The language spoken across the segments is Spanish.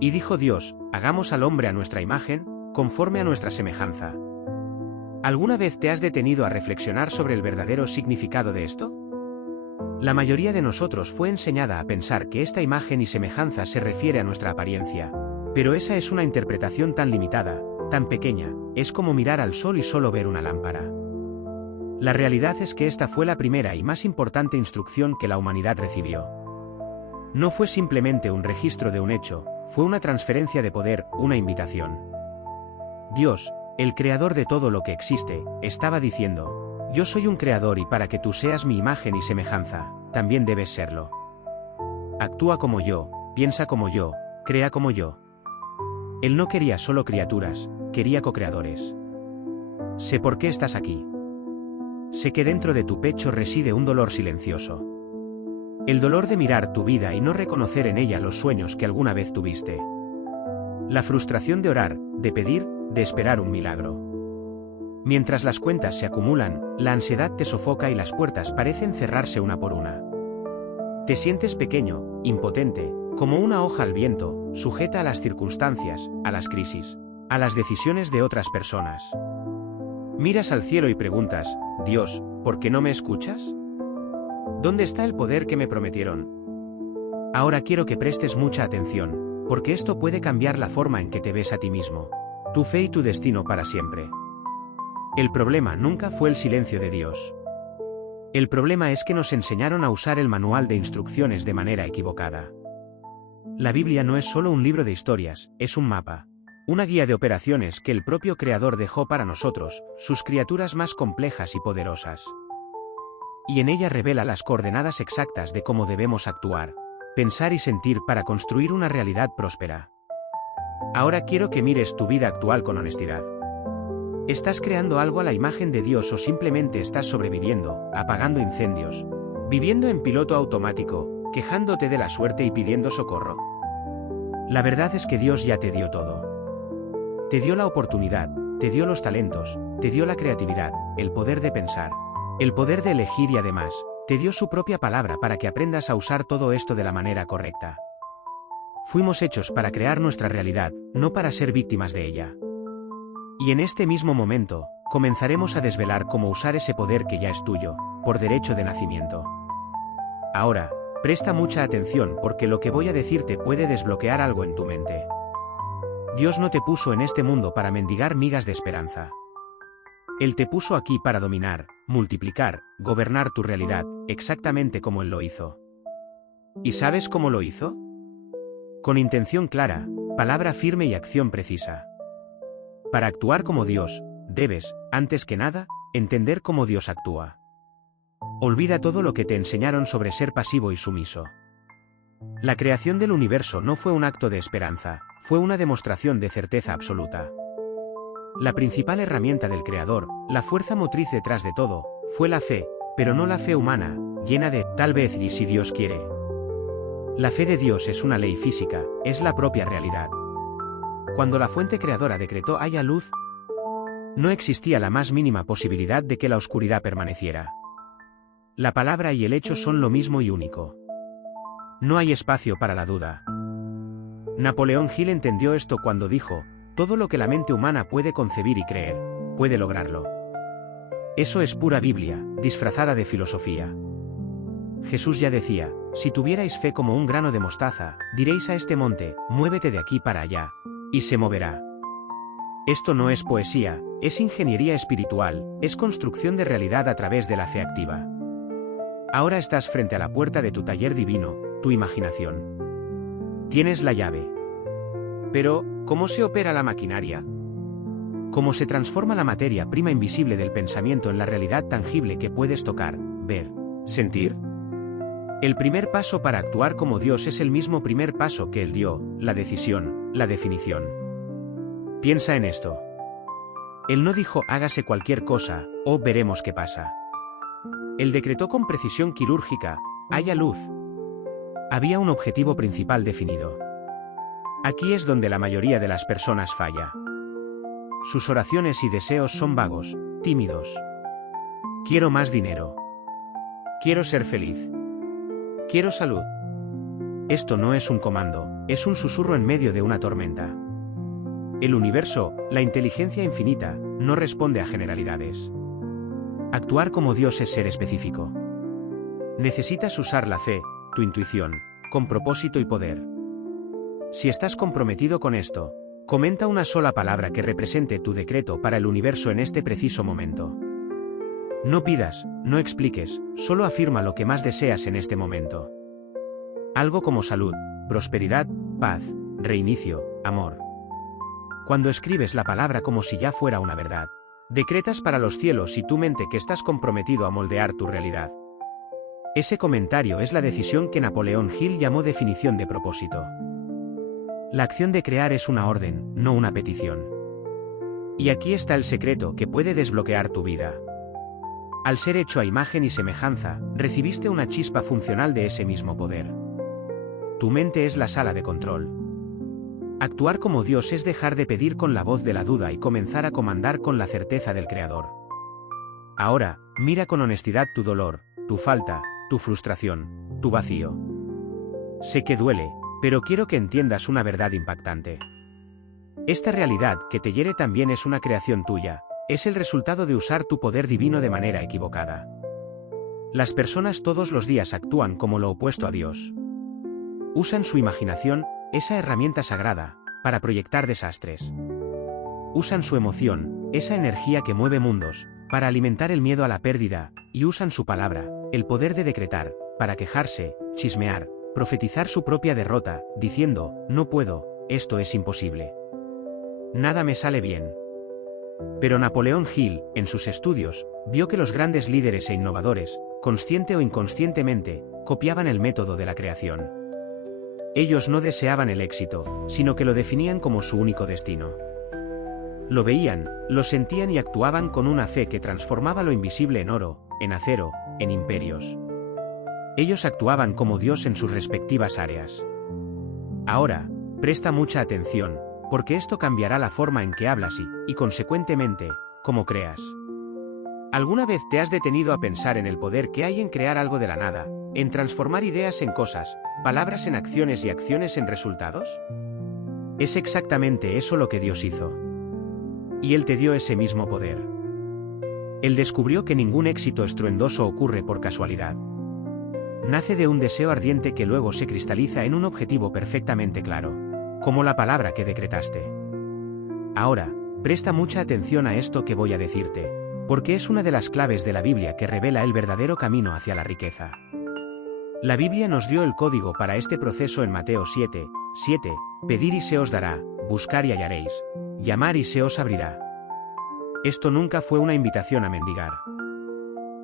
Y dijo Dios, hagamos al hombre a nuestra imagen, conforme a nuestra semejanza. ¿Alguna vez te has detenido a reflexionar sobre el verdadero significado de esto? La mayoría de nosotros fue enseñada a pensar que esta imagen y semejanza se refiere a nuestra apariencia, pero esa es una interpretación tan limitada, tan pequeña, es como mirar al sol y solo ver una lámpara. La realidad es que esta fue la primera y más importante instrucción que la humanidad recibió. No fue simplemente un registro de un hecho, fue una transferencia de poder, una invitación. Dios, el creador de todo lo que existe, estaba diciendo: yo soy un creador y para que tú seas mi imagen y semejanza, también debes serlo. Actúa como yo, piensa como yo, crea como yo. Él no quería solo criaturas, quería co-creadores. Sé por qué estás aquí. Sé que dentro de tu pecho reside un dolor silencioso. El dolor de mirar tu vida y no reconocer en ella los sueños que alguna vez tuviste. La frustración de orar, de pedir, de esperar un milagro. Mientras las cuentas se acumulan, la ansiedad te sofoca y las puertas parecen cerrarse una por una. Te sientes pequeño, impotente, como una hoja al viento, sujeta a las circunstancias, a las crisis, a las decisiones de otras personas. Miras al cielo y preguntas: Dios, ¿por qué no me escuchas? ¿Dónde está el poder que me prometieron? Ahora quiero que prestes mucha atención, porque esto puede cambiar la forma en que te ves a ti mismo, tu fe y tu destino para siempre. El problema nunca fue el silencio de Dios. El problema es que nos enseñaron a usar el manual de instrucciones de manera equivocada. La Biblia no es solo un libro de historias, es un mapa. Una guía de operaciones que el propio Creador dejó para nosotros, sus criaturas más complejas y poderosas. Y en ella revela las coordenadas exactas de cómo debemos actuar, pensar y sentir para construir una realidad próspera. Ahora quiero que mires tu vida actual con honestidad. ¿Estás creando algo a la imagen de Dios o simplemente estás sobreviviendo, apagando incendios, viviendo en piloto automático, quejándote de la suerte y pidiendo socorro? La verdad es que Dios ya te dio todo. Te dio la oportunidad, te dio los talentos, te dio la creatividad, el poder de pensar, el poder de elegir y además, te dio su propia palabra para que aprendas a usar todo esto de la manera correcta. Fuimos hechos para crear nuestra realidad, no para ser víctimas de ella. Y en este mismo momento, comenzaremos a desvelar cómo usar ese poder que ya es tuyo, por derecho de nacimiento. Ahora, presta mucha atención porque lo que voy a decirte puede desbloquear algo en tu mente. Dios no te puso en este mundo para mendigar migas de esperanza. Él te puso aquí para dominar, multiplicar, gobernar tu realidad, exactamente como Él lo hizo. ¿Y sabes cómo lo hizo? Con intención clara, palabra firme y acción precisa. Para actuar como Dios, debes, antes que nada, entender cómo Dios actúa. Olvida todo lo que te enseñaron sobre ser pasivo y sumiso. La creación del universo no fue un acto de esperanza, fue una demostración de certeza absoluta. La principal herramienta del Creador, la fuerza motriz detrás de todo, fue la fe, pero no la fe humana, llena de tal vez y si Dios quiere. La fe de Dios es una ley física, es la propia realidad. Cuando la fuente creadora decretó haya luz, no existía la más mínima posibilidad de que la oscuridad permaneciera. La palabra y el hecho son lo mismo y único. No hay espacio para la duda. Napoleón Hill entendió esto cuando dijo: todo lo que la mente humana puede concebir y creer, puede lograrlo. Eso es pura Biblia, disfrazada de filosofía. Jesús ya decía: si tuvierais fe como un grano de mostaza, diréis a este monte, muévete de aquí para allá, y se moverá. Esto no es poesía, es ingeniería espiritual, es construcción de realidad a través de la fe activa. Ahora estás frente a la puerta de tu taller divino, tu imaginación. Tienes la llave. Pero, ¿cómo se opera la maquinaria? ¿Cómo se transforma la materia prima invisible del pensamiento en la realidad tangible que puedes tocar, ver, sentir? El primer paso para actuar como Dios es el mismo primer paso que Él dio, la decisión, la definición. Piensa en esto. Él no dijo hágase cualquier cosa, o veremos qué pasa. Él decretó con precisión quirúrgica, haya luz. Había un objetivo principal definido. Aquí es donde la mayoría de las personas falla. Sus oraciones y deseos son vagos, tímidos. Quiero más dinero. Quiero ser feliz. Quiero salud. Esto no es un comando, es un susurro en medio de una tormenta. El universo, la inteligencia infinita, no responde a generalidades. Actuar como Dios es ser específico. Necesitas usar la fe, tu intuición, con propósito y poder. Si estás comprometido con esto, comenta una sola palabra que represente tu decreto para el universo en este preciso momento. No pidas, no expliques, solo afirma lo que más deseas en este momento. Algo como salud, prosperidad, paz, reinicio, amor. Cuando escribes la palabra como si ya fuera una verdad, decretas para los cielos y tu mente que estás comprometido a moldear tu realidad. Ese comentario es la decisión que Napoleón Hill llamó definición de propósito. La acción de crear es una orden, no una petición. Y aquí está el secreto que puede desbloquear tu vida. Al ser hecho a imagen y semejanza, recibiste una chispa funcional de ese mismo poder. Tu mente es la sala de control. Actuar como Dios es dejar de pedir con la voz de la duda y comenzar a comandar con la certeza del Creador. Ahora, mira con honestidad tu dolor, tu falta, tu frustración, tu vacío. Sé que duele, pero quiero que entiendas una verdad impactante. Esta realidad que te hiere también es una creación tuya, es el resultado de usar tu poder divino de manera equivocada. Las personas todos los días actúan como lo opuesto a Dios. Usan su imaginación, esa herramienta sagrada, para proyectar desastres. Usan su emoción, esa energía que mueve mundos, para alimentar el miedo a la pérdida, y usan su palabra, el poder de decretar, para quejarse, chismear, profetizar su propia derrota, diciendo, no puedo, esto es imposible. Nada me sale bien. Pero Napoleón Hill, en sus estudios, vio que los grandes líderes e innovadores, consciente o inconscientemente, copiaban el método de la creación. Ellos no deseaban el éxito, sino que lo definían como su único destino. Lo veían, lo sentían y actuaban con una fe que transformaba lo invisible en oro, en acero, en imperios. Ellos actuaban como Dios en sus respectivas áreas. Ahora, presta mucha atención, porque esto cambiará la forma en que hablas y consecuentemente, cómo creas. ¿Alguna vez te has detenido a pensar en el poder que hay en crear algo de la nada, en transformar ideas en cosas, palabras en acciones y acciones en resultados? Es exactamente eso lo que Dios hizo. Y Él te dio ese mismo poder. Él descubrió que ningún éxito estruendoso ocurre por casualidad. Nace de un deseo ardiente que luego se cristaliza en un objetivo perfectamente claro, como la palabra que decretaste. Ahora, presta mucha atención a esto que voy a decirte, porque es una de las claves de la Biblia que revela el verdadero camino hacia la riqueza. La Biblia nos dio el código para este proceso en Mateo 7:7, pedid y se os dará, buscar y hallaréis, llamar y se os abrirá. Esto nunca fue una invitación a mendigar.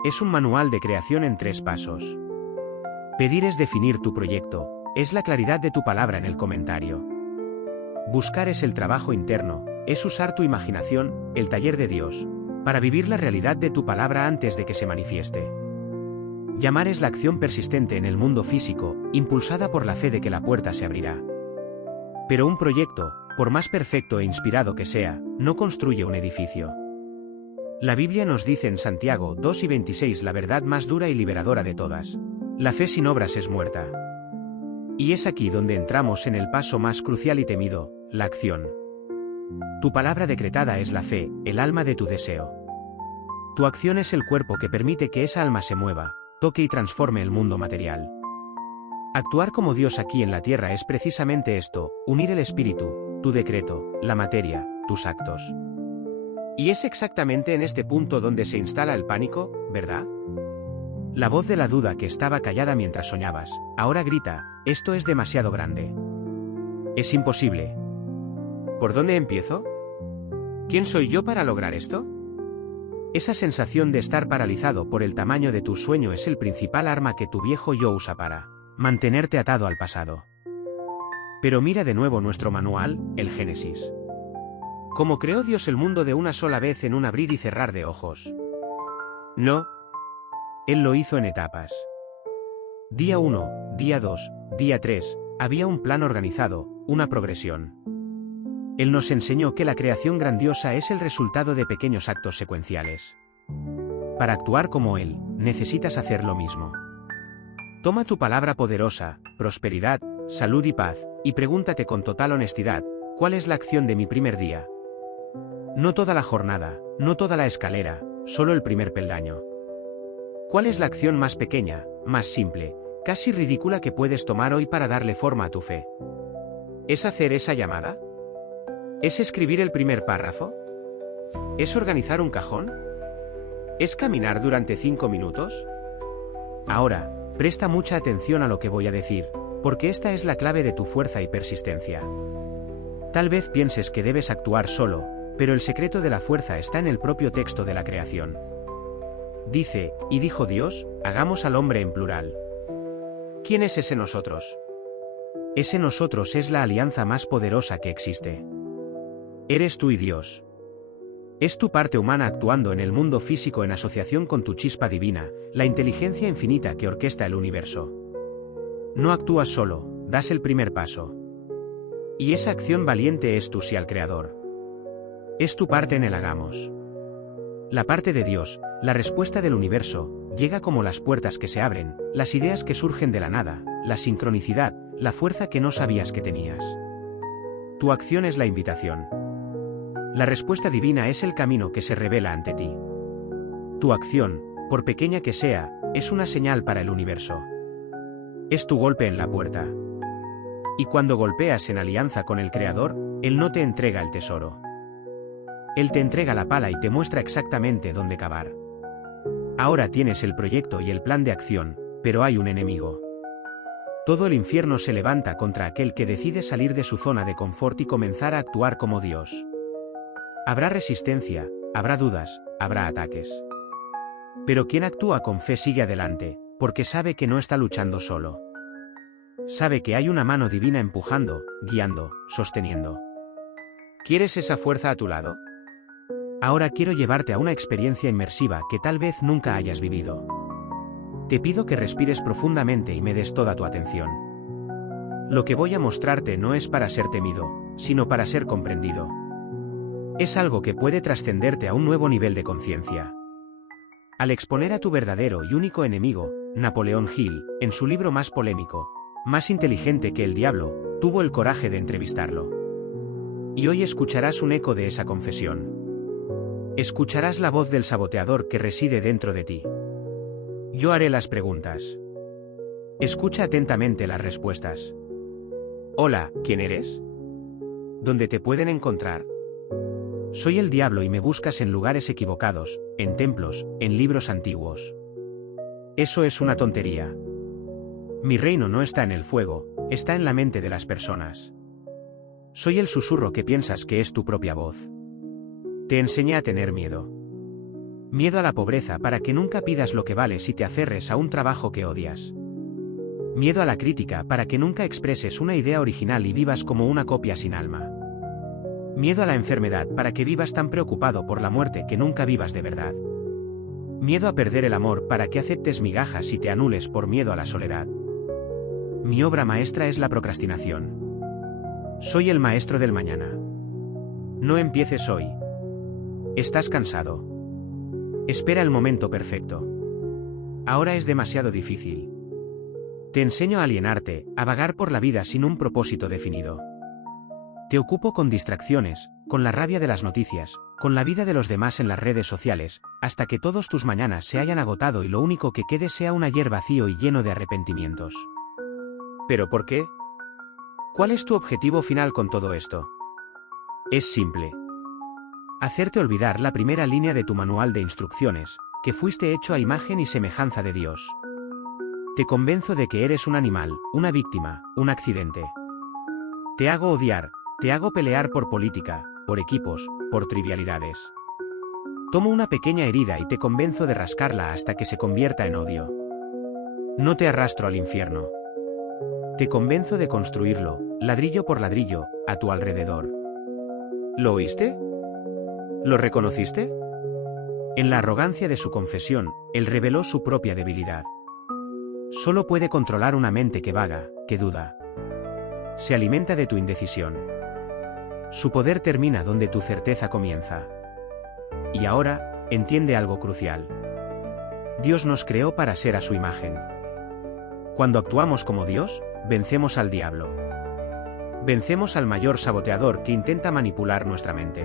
Es un manual de creación en 3 pasos. Pedir es definir tu proyecto, es la claridad de tu palabra en el comentario. Buscar es el trabajo interno, es usar tu imaginación, el taller de Dios, para vivir la realidad de tu palabra antes de que se manifieste. Llamar es la acción persistente en el mundo físico, impulsada por la fe de que la puerta se abrirá. Pero un proyecto, por más perfecto e inspirado que sea, no construye un edificio. La Biblia nos dice en Santiago 2:26 la verdad más dura y liberadora de todas. La fe sin obras es muerta. Y es aquí donde entramos en el paso más crucial y temido, la acción. Tu palabra decretada es la fe, el alma de tu deseo. Tu acción es el cuerpo que permite que esa alma se mueva, toque y transforme el mundo material. Actuar como Dios aquí en la tierra es precisamente esto, unir el espíritu, tu decreto, la materia, tus actos. Y es exactamente en este punto donde se instala el pánico, ¿verdad? La voz de la duda que estaba callada mientras soñabas, ahora grita, esto es demasiado grande. Es imposible. ¿Por dónde empiezo? ¿Quién soy yo para lograr esto? Esa sensación de estar paralizado por el tamaño de tu sueño es el principal arma que tu viejo yo usa para mantenerte atado al pasado. Pero mira de nuevo nuestro manual, el Génesis. ¿Cómo creó Dios el mundo de una sola vez en un abrir y cerrar de ojos? No. Él lo hizo en etapas. Día 1, día 2, día 3, había un plan organizado, una progresión. Él nos enseñó que la creación grandiosa es el resultado de pequeños actos secuenciales. Para actuar como Él, necesitas hacer lo mismo. Toma tu palabra poderosa, prosperidad, salud y paz, y pregúntate con total honestidad, ¿cuál es la acción de mi primer día? No toda la jornada, no toda la escalera, solo el primer peldaño. ¿Cuál es la acción más pequeña, más simple, casi ridícula que puedes tomar hoy para darle forma a tu fe? ¿Es hacer esa llamada? ¿Es escribir el primer párrafo? ¿Es organizar un cajón? ¿Es caminar durante 5 minutos? Ahora, presta mucha atención a lo que voy a decir, porque esta es la clave de tu fuerza y persistencia. Tal vez pienses que debes actuar solo, pero el secreto de la fuerza está en el propio texto de la creación. Dice, y dijo Dios, hagamos al hombre en plural. ¿Quién es ese nosotros? Ese nosotros es la alianza más poderosa que existe. Eres tú y Dios. Es tu parte humana actuando en el mundo físico en asociación con tu chispa divina, la inteligencia infinita que orquesta el universo. No actúas solo, das el primer paso. Y esa acción valiente es tu sí al Creador. Es tu parte en el hagamos. La parte de Dios, la respuesta del universo, llega como las puertas que se abren, las ideas que surgen de la nada, la sincronicidad, la fuerza que no sabías que tenías. Tu acción es la invitación. La respuesta divina es el camino que se revela ante ti. Tu acción, por pequeña que sea, es una señal para el universo. Es tu golpe en la puerta. Y cuando golpeas en alianza con el Creador, Él no te entrega el tesoro. Él te entrega la pala y te muestra exactamente dónde cavar. Ahora tienes el proyecto y el plan de acción, pero hay un enemigo. Todo el infierno se levanta contra aquel que decide salir de su zona de confort y comenzar a actuar como Dios. Habrá resistencia, habrá dudas, habrá ataques. Pero quien actúa con fe sigue adelante, porque sabe que no está luchando solo. Sabe que hay una mano divina empujando, guiando, sosteniendo. ¿Quieres esa fuerza a tu lado? Ahora quiero llevarte a una experiencia inmersiva que tal vez nunca hayas vivido. Te pido que respires profundamente y me des toda tu atención. Lo que voy a mostrarte no es para ser temido, sino para ser comprendido. Es algo que puede trascenderte a un nuevo nivel de conciencia. Al exponer a tu verdadero y único enemigo, Napoleón Hill, en su libro más polémico, Más inteligente que el diablo, tuvo el coraje de entrevistarlo. Y hoy escucharás un eco de esa confesión. Escucharás la voz del saboteador que reside dentro de ti. Yo haré las preguntas. Escucha atentamente las respuestas. Hola, ¿quién eres? ¿Dónde te pueden encontrar? Soy el diablo y me buscas en lugares equivocados, en templos, en libros antiguos. Eso es una tontería. Mi reino no está en el fuego, está en la mente de las personas. Soy el susurro que piensas que es tu propia voz. Te enseñé a tener miedo. Miedo a la pobreza para que nunca pidas lo que vales y te aferres a un trabajo que odias. Miedo a la crítica para que nunca expreses una idea original y vivas como una copia sin alma. Miedo a la enfermedad para que vivas tan preocupado por la muerte que nunca vivas de verdad. Miedo a perder el amor para que aceptes migajas y te anules por miedo a la soledad. Mi obra maestra es la procrastinación. Soy el maestro del mañana. No empieces hoy. Estás cansado. Espera el momento perfecto. Ahora es demasiado difícil. Te enseño a alienarte, a vagar por la vida sin un propósito definido. Te ocupo con distracciones, con la rabia de las noticias, con la vida de los demás en las redes sociales, hasta que todos tus mañanas se hayan agotado y lo único que quede sea un ayer vacío y lleno de arrepentimientos. ¿Pero por qué? ¿Cuál es tu objetivo final con todo esto? Es simple. Hacerte olvidar la primera línea de tu manual de instrucciones, que fuiste hecho a imagen y semejanza de Dios. Te convenzo de que eres un animal, una víctima, un accidente. Te hago odiar, te hago pelear por política, por equipos, por trivialidades. Tomo una pequeña herida y te convenzo de rascarla hasta que se convierta en odio. No te arrastro al infierno. Te convenzo de construirlo, ladrillo por ladrillo, a tu alrededor. ¿Lo oíste? ¿Lo reconociste? En la arrogancia de su confesión, él reveló su propia debilidad. Solo puede controlar una mente que vaga, que duda. Se alimenta de tu indecisión. Su poder termina donde tu certeza comienza. Y ahora, entiende algo crucial. Dios nos creó para ser a su imagen. Cuando actuamos como Dios, vencemos al diablo. Vencemos al mayor saboteador que intenta manipular nuestra mente.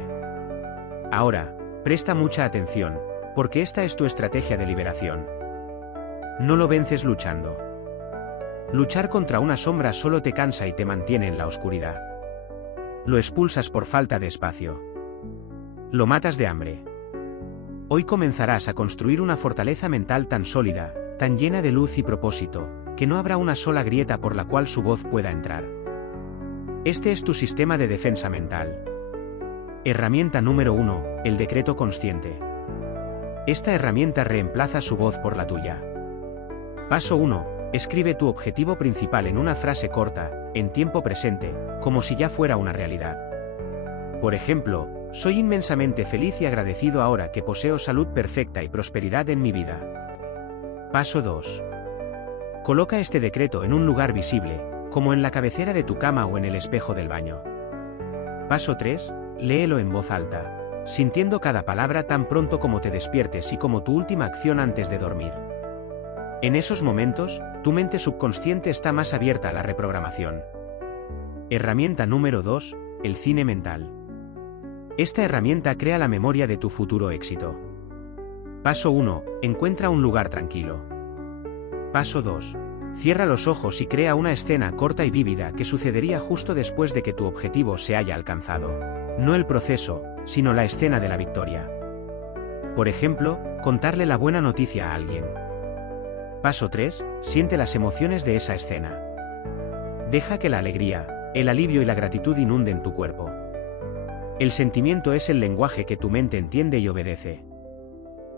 Ahora, presta mucha atención, porque esta es tu estrategia de liberación. No lo vences luchando. Luchar contra una sombra solo te cansa y te mantiene en la oscuridad. Lo expulsas por falta de espacio. Lo matas de hambre. Hoy comenzarás a construir una fortaleza mental tan sólida, tan llena de luz y propósito, que no habrá una sola grieta por la cual su voz pueda entrar. Este es tu sistema de defensa mental. Herramienta número 1, el decreto consciente. Esta herramienta reemplaza su voz por la tuya. Paso 1. Escribe tu objetivo principal en una frase corta, en tiempo presente, como si ya fuera una realidad. Por ejemplo, soy inmensamente feliz y agradecido ahora que poseo salud perfecta y prosperidad en mi vida. Paso 2. Coloca este decreto en un lugar visible, como en la cabecera de tu cama o en el espejo del baño. Paso 3. Léelo en voz alta, sintiendo cada palabra tan pronto como te despiertes y como tu última acción antes de dormir. En esos momentos, tu mente subconsciente está más abierta a la reprogramación. Herramienta número 2, el cine mental. Esta herramienta crea la memoria de tu futuro éxito. Paso 1. Encuentra un lugar tranquilo. Paso 2. Cierra los ojos y crea una escena corta y vívida que sucedería justo después de que tu objetivo se haya alcanzado. No el proceso, sino la escena de la victoria. Por ejemplo, contarle la buena noticia a alguien. Paso 3. Siente las emociones de esa escena. Deja que la alegría, el alivio y la gratitud inunden tu cuerpo. El sentimiento es el lenguaje que tu mente entiende y obedece.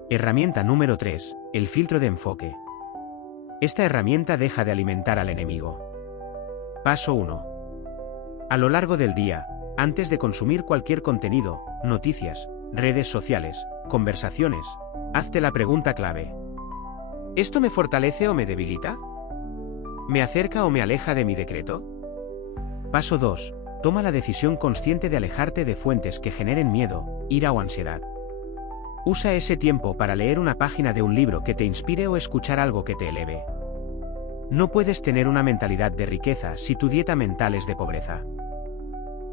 Herramienta número 3. El filtro de enfoque. Esta herramienta deja de alimentar al enemigo. Paso 1. A lo largo del día, antes de consumir cualquier contenido, noticias, redes sociales, conversaciones, hazte la pregunta clave. ¿Esto me fortalece o me debilita? ¿Me acerca o me aleja de mi decreto? Paso 2. Toma la decisión consciente de alejarte de fuentes que generen miedo, ira o ansiedad. Usa ese tiempo para leer una página de un libro que te inspire o escuchar algo que te eleve. No puedes tener una mentalidad de riqueza si tu dieta mental es de pobreza.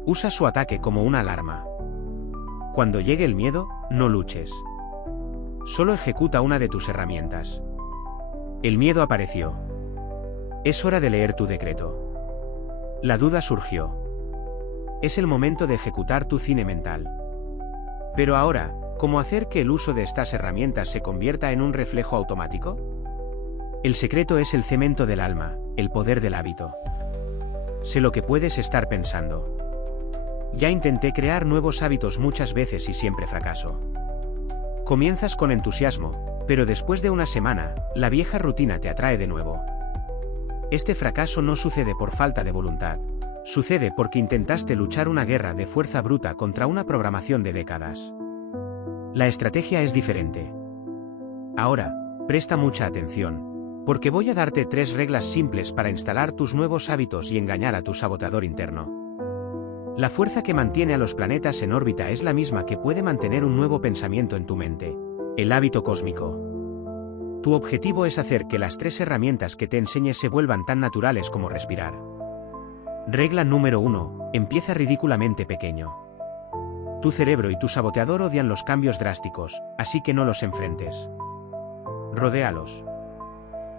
Usa su ataque como una alarma. Cuando llegue el miedo, no luches. Solo ejecuta una de tus herramientas. El miedo apareció. Es hora de leer tu decreto. La duda surgió. Es el momento de ejecutar tu cine mental. Pero ahora, ¿cómo hacer que el uso de estas herramientas se convierta en un reflejo automático? El secreto es el cemento del alma, el poder del hábito. Sé lo que puedes estar pensando. Ya intenté crear nuevos hábitos muchas veces y siempre fracaso. Comienzas con entusiasmo, pero después de una semana, la vieja rutina te atrae de nuevo. Este fracaso no sucede por falta de voluntad. Sucede porque intentaste luchar una guerra de fuerza bruta contra una programación de décadas. La estrategia es diferente. Ahora, presta mucha atención, porque voy a darte 3 reglas simples para instalar tus nuevos hábitos y engañar a tu sabotador interno. La fuerza que mantiene a los planetas en órbita es la misma que puede mantener un nuevo pensamiento en tu mente: el hábito cósmico. Tu objetivo es hacer que las 3 herramientas que te enseñe se vuelvan tan naturales como respirar. Regla número 1. Empieza ridículamente pequeño. Tu cerebro y tu saboteador odian los cambios drásticos, así que no los enfrentes. Rodéalos.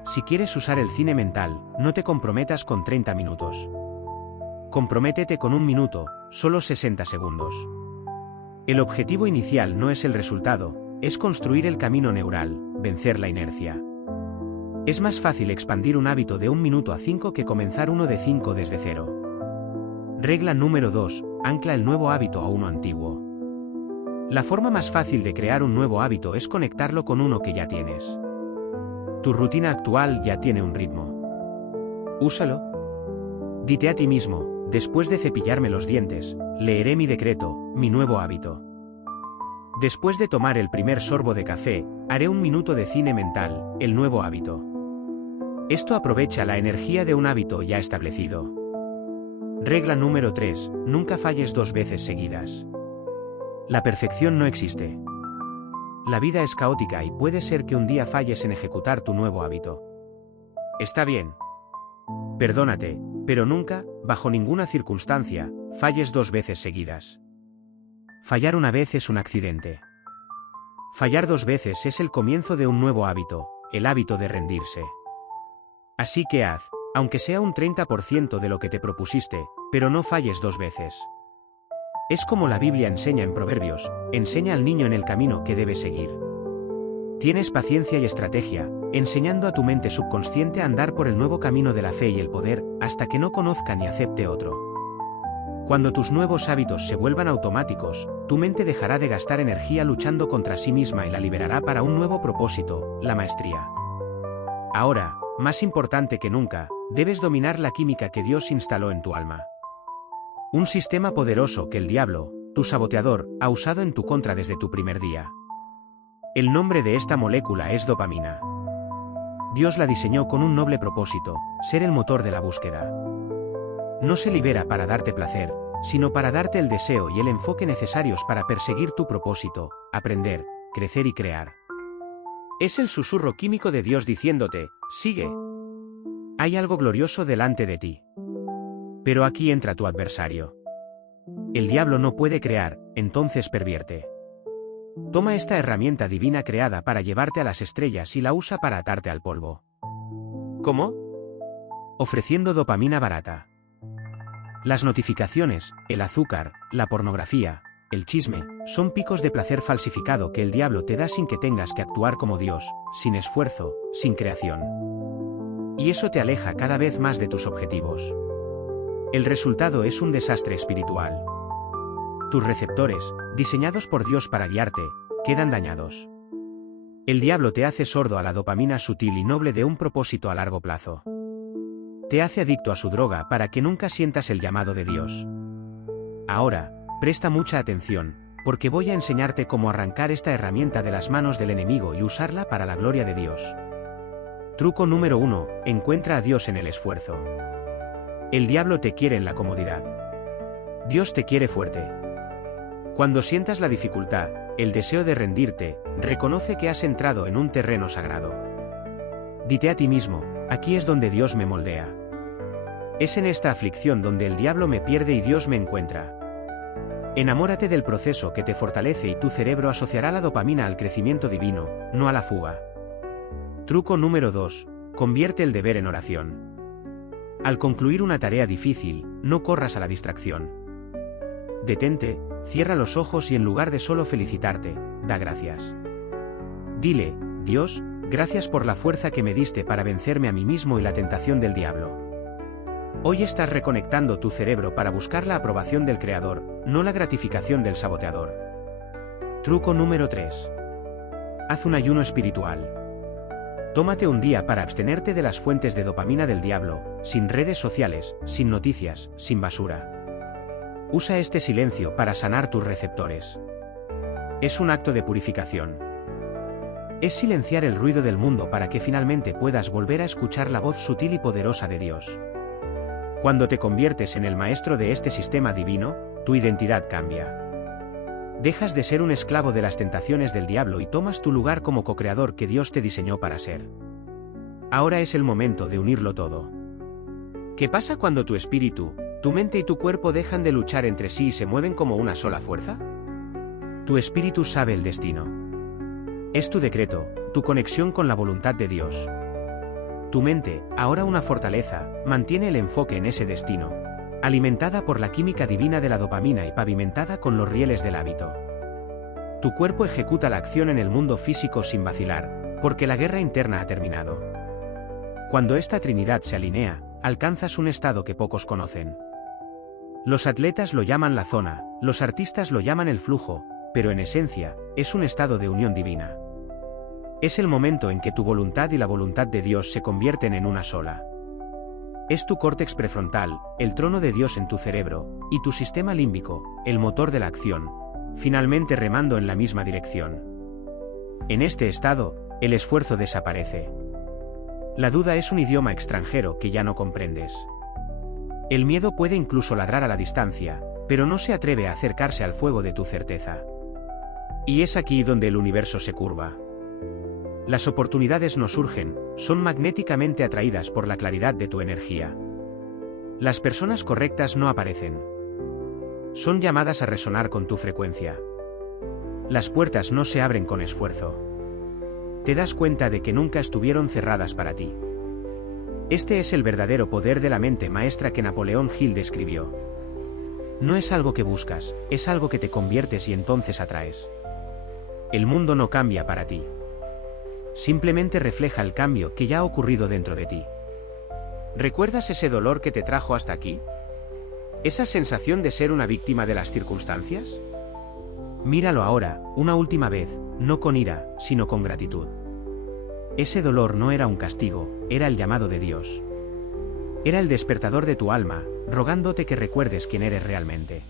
Si quieres usar el cine mental, no te comprometas con 30 minutos. Comprométete con 1 minuto, solo 60 segundos. El objetivo inicial no es el resultado, es construir el camino neural, vencer la inercia. Es más fácil expandir un hábito de 1 minuto a 5 que comenzar uno de 5 desde cero. Regla número 2. Ancla el nuevo hábito a uno antiguo. La forma más fácil de crear un nuevo hábito es conectarlo con uno que ya tienes. Tu rutina actual ya tiene un ritmo. Úsalo. Dite a ti mismo: después de cepillarme los dientes, leeré mi decreto, mi nuevo hábito. Después de tomar el primer sorbo de café, haré 1 minuto de cine mental, el nuevo hábito. Esto aprovecha la energía de un hábito ya establecido. Regla número 3. Nunca falles 2 veces seguidas. La perfección no existe. La vida es caótica y puede ser que un día falles en ejecutar tu nuevo hábito. Está bien. Perdónate, pero nunca, bajo ninguna circunstancia, falles 2 veces seguidas. Fallar una vez es un accidente. Fallar 2 veces es el comienzo de un nuevo hábito, el hábito de rendirse. Así que haz, aunque sea un 30% de lo que te propusiste, pero no falles 2 veces. Es como la Biblia enseña en Proverbios, enseña al niño en el camino que debe seguir. Tienes paciencia y estrategia, enseñando a tu mente subconsciente a andar por el nuevo camino de la fe y el poder, hasta que no conozca ni acepte otro. Cuando tus nuevos hábitos se vuelvan automáticos, tu mente dejará de gastar energía luchando contra sí misma y la liberará para un nuevo propósito, la maestría. Ahora, más importante que nunca, debes dominar la química que Dios instaló en tu alma. Un sistema poderoso que el diablo, tu saboteador, ha usado en tu contra desde tu primer día. El nombre de esta molécula es dopamina. Dios la diseñó con un noble propósito, ser el motor de la búsqueda. No se libera para darte placer, sino para darte el deseo y el enfoque necesarios para perseguir tu propósito, aprender, crecer y crear. Es el susurro químico de Dios diciéndote, sigue. Hay algo glorioso delante de ti. Pero aquí entra tu adversario. El diablo no puede crear, entonces pervierte. Toma esta herramienta divina creada para llevarte a las estrellas y la usa para atarte al polvo. ¿Cómo? Ofreciendo dopamina barata. Las notificaciones, el azúcar, la pornografía, el chisme, son picos de placer falsificado que el diablo te da sin que tengas que actuar como Dios, sin esfuerzo, sin creación. Y eso te aleja cada vez más de tus objetivos. El resultado es un desastre espiritual. Tus receptores, diseñados por Dios para guiarte, quedan dañados. El diablo te hace sordo a la dopamina sutil y noble de un propósito a largo plazo. Te hace adicto a su droga para que nunca sientas el llamado de Dios. Ahora, presta mucha atención, porque voy a enseñarte cómo arrancar esta herramienta de las manos del enemigo y usarla para la gloria de Dios. Truco número 1, encuentra a Dios en el esfuerzo. El diablo te quiere en la comodidad. Dios te quiere fuerte. Cuando sientas la dificultad, el deseo de rendirte, reconoce que has entrado en un terreno sagrado. Dite a ti mismo, aquí es donde Dios me moldea. Es en esta aflicción donde el diablo me pierde y Dios me encuentra. Enamórate del proceso que te fortalece y tu cerebro asociará la dopamina al crecimiento divino, no a la fuga. Truco número 2. Convierte el deber en oración. Al concluir una tarea difícil, no corras a la distracción. Detente, cierra los ojos y en lugar de solo felicitarte, da gracias. Dile, Dios, gracias por la fuerza que me diste para vencerme a mí mismo y la tentación del diablo. Hoy estás reconectando tu cerebro para buscar la aprobación del Creador, no la gratificación del saboteador. Truco número 3. Haz un ayuno espiritual. Tómate un día para abstenerte de las fuentes de dopamina del diablo, sin redes sociales, sin noticias, sin basura. Usa este silencio para sanar tus receptores. Es un acto de purificación. Es silenciar el ruido del mundo para que finalmente puedas volver a escuchar la voz sutil y poderosa de Dios. Cuando te conviertes en el maestro de este sistema divino, tu identidad cambia. Dejas de ser un esclavo de las tentaciones del diablo y tomas tu lugar como co-creador que Dios te diseñó para ser. Ahora es el momento de unirlo todo. ¿Qué pasa cuando tu espíritu, tu mente y tu cuerpo dejan de luchar entre sí y se mueven como una sola fuerza? Tu espíritu sabe el destino. Es tu decreto, tu conexión con la voluntad de Dios. Tu mente, ahora una fortaleza, mantiene el enfoque en ese destino, alimentada por la química divina de la dopamina y pavimentada con los rieles del hábito. Tu cuerpo ejecuta la acción en el mundo físico sin vacilar, porque la guerra interna ha terminado. Cuando esta trinidad se alinea, alcanzas un estado que pocos conocen. Los atletas lo llaman la zona, los artistas lo llaman el flujo, pero en esencia, es un estado de unión divina. Es el momento en que tu voluntad y la voluntad de Dios se convierten en una sola. Es tu córtex prefrontal, el trono de Dios en tu cerebro, y tu sistema límbico, el motor de la acción, finalmente remando en la misma dirección. En este estado, el esfuerzo desaparece. La duda es un idioma extranjero que ya no comprendes. El miedo puede incluso ladrar a la distancia, pero no se atreve a acercarse al fuego de tu certeza. Y es aquí donde el universo se curva. Las oportunidades no surgen, son magnéticamente atraídas por la claridad de tu energía. Las personas correctas no aparecen. Son llamadas a resonar con tu frecuencia. Las puertas no se abren con esfuerzo. Te das cuenta de que nunca estuvieron cerradas para ti. Este es el verdadero poder de la mente maestra que Napoleón Hill describió. No es algo que buscas, es algo que te conviertes y entonces atraes. El mundo no cambia para ti. Simplemente refleja el cambio que ya ha ocurrido dentro de ti. ¿Recuerdas ese dolor que te trajo hasta aquí? ¿Esa sensación de ser una víctima de las circunstancias? Míralo ahora, una última vez, no con ira, sino con gratitud. Ese dolor no era un castigo, era el llamado de Dios. Era el despertador de tu alma, rogándote que recuerdes quién eres realmente.